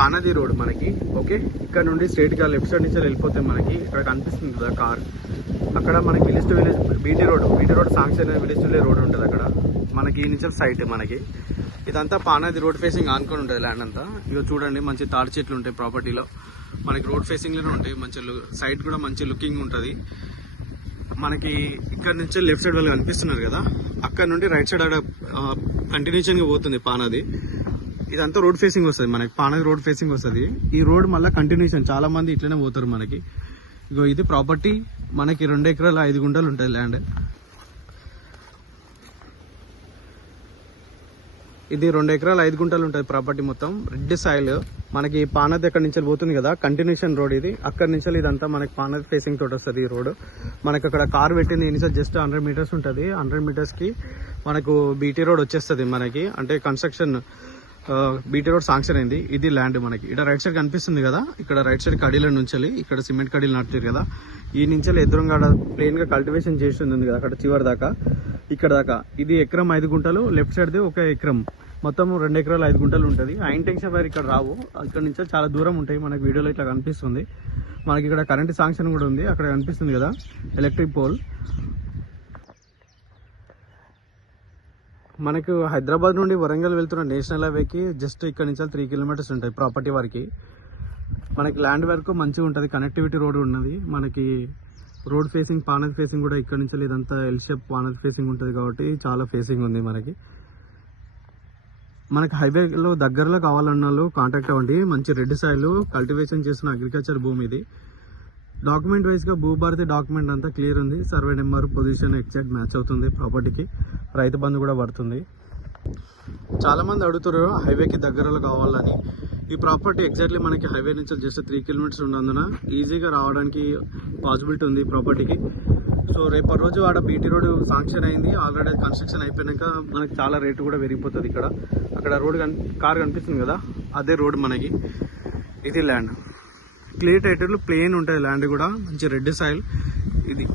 పానది road మనకి. Okay, ఇక్కడ నుండి స్ట్రైట్ గా లెఫ్ట్ సైడ్ నుంచి వెళ్ళిపోతే మనకి ఇక్కడ కనిపిస్తుంది కదా కార్, అక్కడ మనకి village to village BT road sanction village to village road ఉంటుంది అక్కడ మనకి. ఈ నుంచి సైట్ మనకి ఇదంతా పానది రోడ్ ఫేసింగ్ ఆనుకొని ఉంటుంది ల్యాండ్ అంతా. ఇక చూడండి మంచి తాడి చెట్లు ఉంటాయి ప్రాపర్టీలో మనకి, రోడ్ ఫేసింగ్ లోనే ఉంటాయి. మంచి సైట్ కూడా మంచి లుకింగ్ ఉంటుంది మనకి. ఇక్కడ నుంచి లెఫ్ట్ సైడ్ వాళ్ళు కనిపిస్తున్నారు కదా, అక్కడ నుండి రైట్ సైడ్ కంటిన్యూషన్ గా పోతుంది పానది. ఇదంతా రోడ్ ఫేసింగ్ వస్తుంది మనకి, పానది రోడ్ ఫేసింగ్ వస్తుంది. ఈ రోడ్ మళ్ళీ కంటిన్యూషన్ చాలా మంది ఇట్లనే పోతారు మనకి. ఇగో ఇది ప్రాపర్టీ మనకి 2 ఎకరాల 5 గుంటలు ఉంటుంది ల్యాండ్. ఇది 2 ఎకరాల 5 గుంటలు ఉంటుంది ప్రాపర్టీ మొత్తం. రెడ్ సాయిల్ మనకి. పానది ఎక్కడి నుంచి పోతుంది కదా కంటిన్యూషన్ రోడ్ ఇది, అక్కడి నుంచి ఇదంతా మనకి పానది ఫేసింగ్ తోటి వస్తుంది ఈ రోడ్ మనకి. అక్కడ కార్ పెట్టింది ఇనిషియల్ జస్ట్ 100 మీటర్స్ ఉంటుంది. 100 మీటర్స్ కి మనకు బీటీ రోడ్ వచ్చేస్తుంది మనకి, అంటే కన్స్ట్రక్షన్ బీటీ రోడ్ శాంక్షన్ అయింది. ఇది ల్యాండ్ మనకి. ఇక్కడ రైట్ సైడ్ కనిపిస్తుంది కదా, ఇక్కడ రైట్ సైడ్ కడీల నుంచి ఇక్కడ సిమెంట్ కడీలు నాటుతారు కదా, ఈ నుంచి ఎదురుగా ప్లెయిన్ గా కల్టివేషన్ చేసి ఉంది కదా అక్కడ చివరి దాకా ఇక్కడ దాకా. ఇది ఎకరం 5 గుంటలు, లెఫ్ట్ సైడ్ ది 1 ఎకరం, మొత్తం 2 ఎకరాల 5 గుంటలు ఉంటుంది. ఆ ఇంటెన్షన్ వైర్ ఇక్కడ రావు, ఇక్కడ నుంచి చాలా దూరం ఉంటాయి మనకి. వీడియోలో ఇట్లా కనిపిస్తుంది మనకి. ఇక్కడ కరెంట్ శాంక్షన్ కూడా ఉంది, అక్కడ కనిపిస్తుంది కదా ఎలక్ట్రిక్ పోల్. మనకు హైదరాబాద్ నుండి వరంగల్ వెళ్తున్న నేషనల్ హైవేకి జస్ట్ ఇక్కడ నుంచి 3 కిలోమీటర్స్ ఉంటాయి ప్రాపర్టీ వరకు. మనకి ల్యాండ్ వరకు మంచిగా ఉంటుంది, కనెక్టివిటీ రోడ్ ఉన్నది మనకి. రోడ్ ఫేసింగ్ పానది ఫేసింగ్ కూడా ఇక్కడ నుంచి ఇదంతా ఎల్ షేప్ పానది ఫేసింగ్ ఉంటుంది కాబట్టి చాలా ఫేసింగ్ ఉంది మనకి. మనకి హైవేలో దగ్గరలో కావాలన్న వాళ్ళు కాంటాక్ట్ అవ్వండి. మంచి రెడ్ సాయిల్ కల్టివేషన్ చేసిన అగ్రికల్చర్ భూమి ఇది. డాక్యుమెంట్ వైజ్ గా భూభారతి డాక్యుమెంట్ అంతా క్లియర్ ఉంది. Survey number position exact match అవుతుంది ప్రాపర్టీకి. రైతు బంధు కూడా పడుతుంది. చాలా మంది అడుగుతారు హైవేకి దగ్గరలో కావాలని. ఈ ప్రాపర్టీ ఎగ్జాక్ట్లీ మనకి హైవే నుంచి జస్ట్ 3 కిలోమీటర్స్ ఉన్నందున ఈజీగా రావడానికి పాసిబిలిటీ ఉంది ప్రాపర్టీకి. సో రేపటి రోజు ఆడ బీటీ రోడ్ శాంక్షన్ అయింది ఆల్రెడీ. కన్స్ట్రక్షన్ అయిపోయినాక మనకి చాలా రేటు కూడా పెరిగిపోతుంది. ఇక్కడ అక్కడ రోడ్ కార్ కనిపిస్తుంది కదా, అదే రోడ్ మనకి. ఇది ల్యాండ్ క్లియర్ టైటిల్ ప్లెయిన్ ఉంటుంది ల్యాండ్ కూడా, మంచి రెడ్ సాయిల్ ఇది.